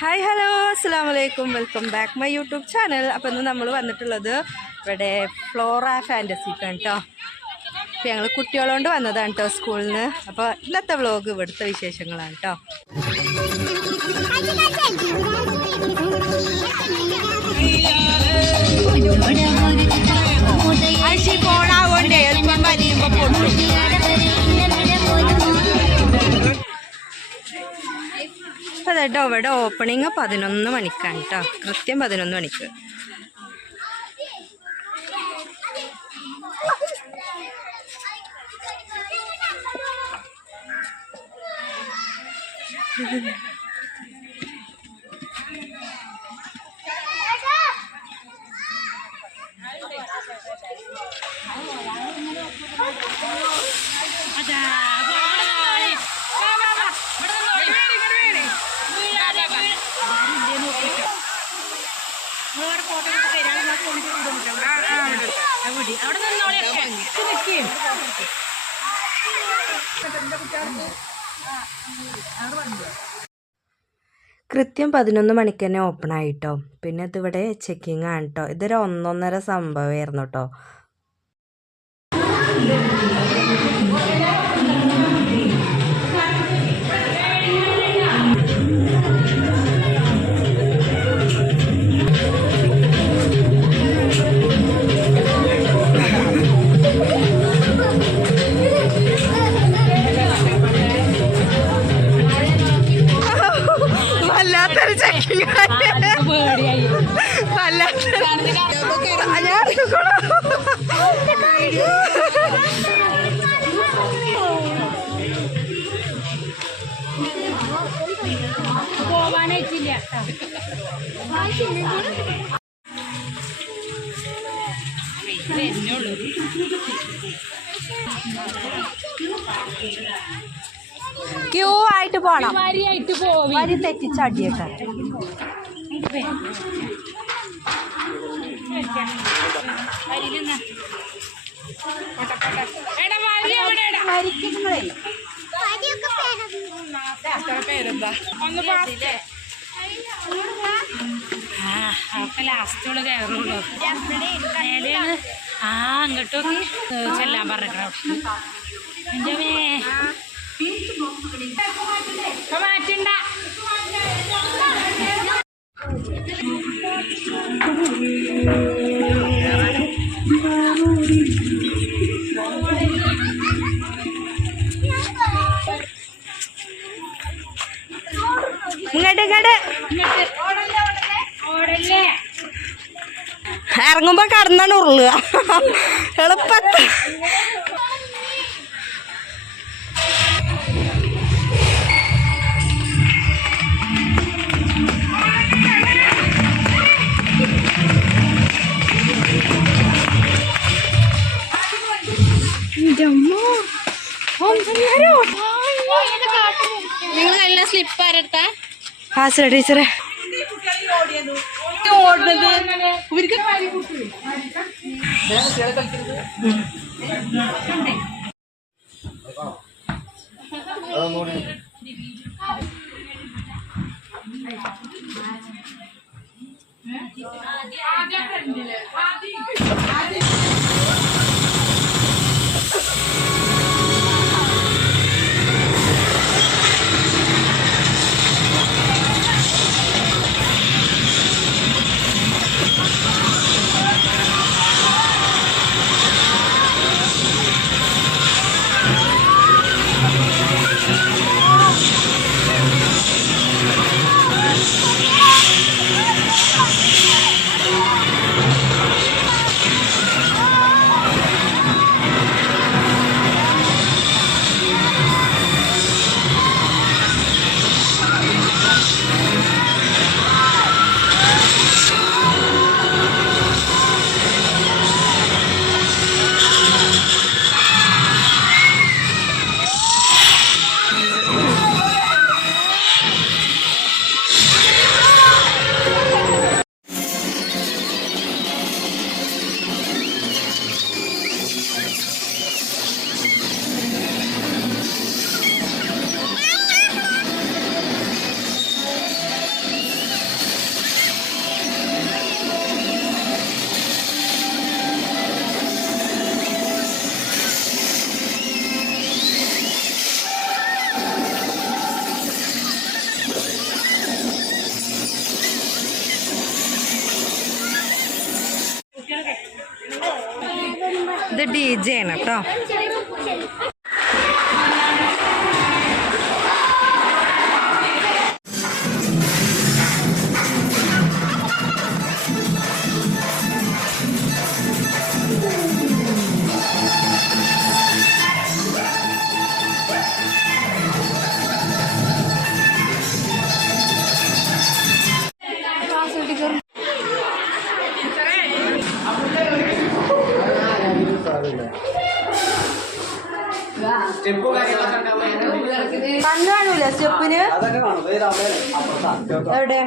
Hi hello അസ്സലാമലൈക്കും welcome back my YouTube channel. അപ്പോൾ ഇന്ന് നമ്മൾ വന്നിട്ടുള്ളത് ഇവിടെ ഫ്ലോറ ഫാൻറ്റസിക്കാണ് കേട്ടോ. അപ്പോൾ ഞങ്ങൾ കുട്ടികളോണ്ട് വന്നതാണ് കേട്ടോ സ്കൂളിൽ നിന്ന്. അപ്പോൾ ഇന്നത്തെ വ്ലോഗ് ഇവിടുത്തെ വിശേഷങ്ങളാണ് കേട്ടോ. അപ്പോൾ അതെട്ടോ ഇവിടെ ഓപ്പണിങ് 11 മണിക്കാണ് കേട്ടോ, കൃത്യം 11 മണിക്ക്. കൃത്യം 11 മണിക്ക് തന്നെ ഓപ്പൺ ആയിട്ടോ. പിന്നെ ഇതിവിടെ ചെക്കിങ് ആണ് കേട്ടോ. ഇതൊരു 1.5 സംഭവമായിരുന്നു കേട്ടോ. വല്ലാത്തൊരു ചെക്കിങ് പോവാനായിട്ടില്ല. ക്യൂ ആയിട്ട് പോണം, വരി തെറ്റിച്ചടിയേട്ടാ. അവർക്ക് ലാസ്റ്റോള് കയറുള്ളൂ. അങ്ങോട്ടൊക്കെ ചെല്ലാൻ പറഞ്ഞോ. മാറ്റണ്ട. ഇങ്ങോട്ട് ഇറങ്ങുമ്പോ കടന്നാണ് ഉരുളുക എളുപ്പത്ത്. നിങ്ങൾ നല്ല സ്ലിപ്പാരെടുത്താ ഹാസില ടീച്ചറെ ഇത് DJ ആണ് കേട്ടോ. കണ്ണു കാണൂല സ്റ്റെപ്പിന് എവിടെ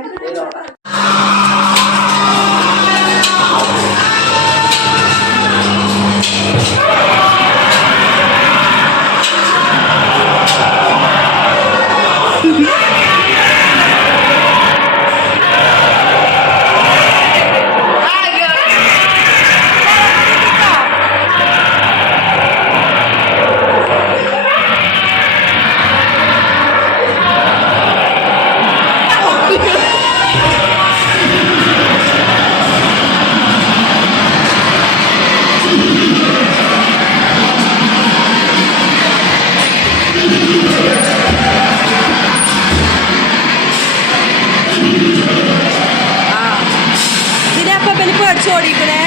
ഓടിക്കണേ.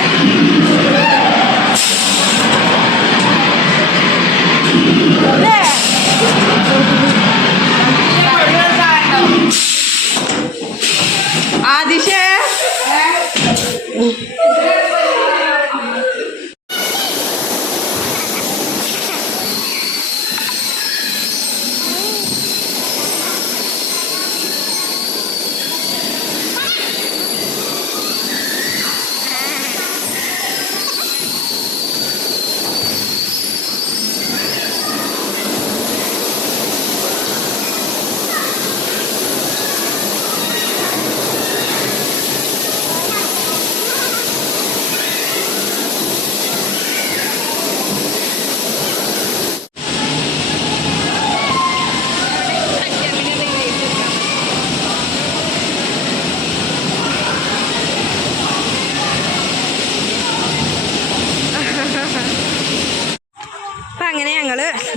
ആദിശേ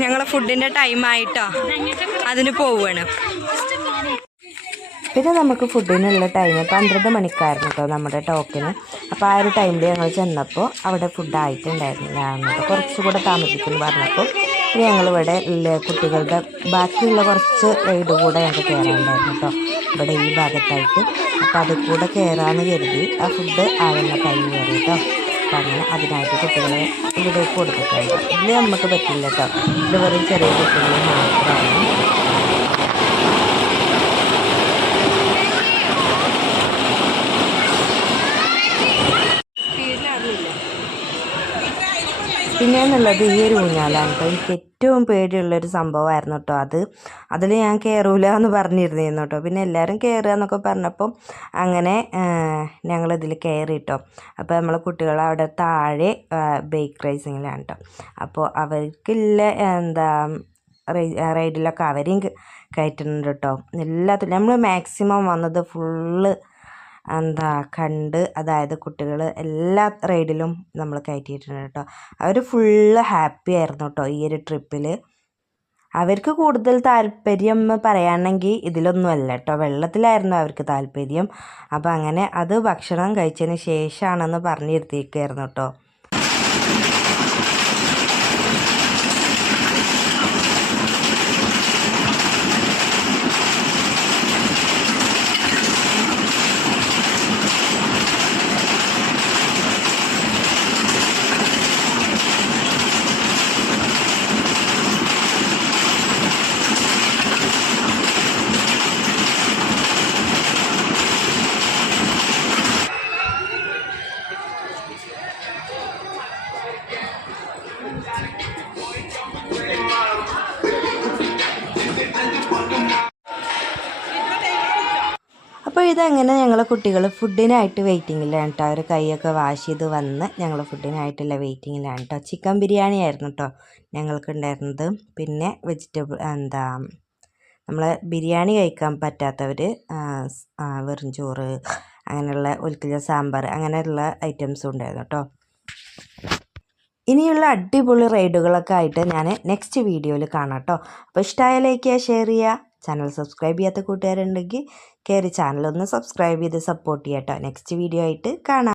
ഞങ്ങളെ ഫുഡിൻ്റെ ടൈമായിട്ടോ അതിന് പോവുകയാണ്. പിന്നെ നമുക്ക് ഫുഡിനുള്ള ടൈം 12 മണിക്കായിരുന്നു കേട്ടോ നമ്മുടെ ടോക്കന്. അപ്പോൾ ആ ഒരു ടൈമിൽ ഞങ്ങൾ ചെന്നപ്പോൾ അവിടെ ഫുഡ് ആയിട്ടുണ്ടായിരുന്നില്ല എന്നിട്ട് കുറച്ചുകൂടെ താമസിക്കുമെന്ന് പറഞ്ഞപ്പോൾ ഞങ്ങളിവിടെ കുട്ടികളുടെ ബാക്കിയുള്ള കുറച്ച് റൈഡ് കൂടെ ഞങ്ങൾക്ക് കയറാനുണ്ടായിരുന്നു കേട്ടോ ഇവിടെ ഈ ഭാഗത്തായിട്ട്. അപ്പോൾ അത് കൂടെ കയറാമെന്ന് കരുതി ആ ഫുഡ് ആകുന്ന ടൈം കയറി കേട്ടോ. അപ്പം അങ്ങനെ അതിനായിട്ട് കുട്ടികളെ ഇവിടേക്ക് കൊടുത്തിട്ടുണ്ട്. ഇതിൽ നമുക്ക് പറ്റില്ല കേട്ടോ, ഇത് വെറും ചെറിയ കുട്ടികൾ മാത്രമാണ്. പിന്നെ എന്നുള്ളത് ഈ ഒരു ഊഞ്ഞാലാണ് കേട്ടോ. എനിക്ക് ഏറ്റവും പേടിയുള്ളൊരു സംഭവമായിരുന്നു കേട്ടോ അതിൽ ഞാൻ കയറൂല എന്ന് പറഞ്ഞിരുന്നു കേട്ടോ. പിന്നെ എല്ലാവരും കയറുക എന്നൊക്കെ പറഞ്ഞപ്പം അങ്ങനെ ഞങ്ങളിതിൽ കയറി കേട്ടോ. അപ്പോൾ നമ്മളെ കുട്ടികൾ അവിടെ താഴെ ബൈക്ക് റേസിങ്ങിലാണ് കേട്ടോ. അപ്പോൾ അവർക്കുള്ള റൈഡിലൊക്കെ അവരെയും കയറ്റുന്നുണ്ട് കേട്ടോ. എല്ലാത്തിലും നമ്മൾ മാക്സിമം വന്നത് ഫുള്ള് കണ്ട്, അതായത് കുട്ടികൾ എല്ലാ റൈഡിലും നമ്മൾ കയറ്റിയിട്ടുണ്ട് കേട്ടോ. അവർ ഫുള്ള് ഹാപ്പി ആയിരുന്നു കേട്ടോ ഈ ഒരു ട്രിപ്പിൽ. അവർക്ക് കൂടുതൽ താല്പര്യം പറയുകയാണെങ്കിൽ ഇതിലൊന്നും അല്ല കേട്ടോ, വെള്ളത്തിലായിരുന്നു അവർക്ക് താല്പര്യം. അപ്പോൾ അങ്ങനെ അത് ഭക്ഷണം കഴിച്ചതിന് ശേഷമാണെന്ന് പറഞ്ഞിരുത്തിയിരിക്കുകയായിരുന്നു കേട്ടോ. അപ്പോൾ ഇതങ്ങനെ ഞങ്ങൾ കുട്ടികൾ ഫുഡിനായിട്ട് വെയിറ്റിങ്ങിലാണ് കേട്ടോ. അവർ കൈയൊക്കെ വാഷ് ചെയ്ത് വന്ന് ഞങ്ങൾ ഫുഡിനായിട്ടുള്ള വെയിറ്റിങ്ങിലാണ് കേട്ടോ. ചിക്കൻ ബിരിയാണി ആയിരുന്നു കേട്ടോ ഞങ്ങൾക്ക് ഉണ്ടായിരുന്നത്. പിന്നെ വെജിറ്റബിൾ നമ്മൾ ബിരിയാണി കഴിക്കാൻ പറ്റാത്തവർ വെറും ചോറ്, അങ്ങനെയുള്ള ഒലിക്കല സാമ്പാർ, അങ്ങനെയുള്ള ഐറ്റംസും ഉണ്ടായിരുന്നു കേട്ടോ. ഇനിയുള്ള അടിപൊളി റൈഡുകളൊക്കെ ആയിട്ട് ഞാൻ നെക്സ്റ്റ് വീഡിയോയിൽ കാണാം കേട്ടോ. അപ്പോൾ ഇഷ്ടമായ ലൈക്ക് ചെയ്യുക, ഷെയർ ചെയ്യുക. ചാനൽ സബ്സ്ക്രൈബ് ചെയ്യാത്ത കൂട്ടുകാരുണ്ടെങ്കിൽ കയറി ചാനലൊന്ന് സബ്സ്ക്രൈബ് ചെയ്ത് സപ്പോർട്ട് ചെയ്യാം കേട്ടോ. നെക്സ്റ്റ് വീഡിയോ ആയിട്ട് കാണാം.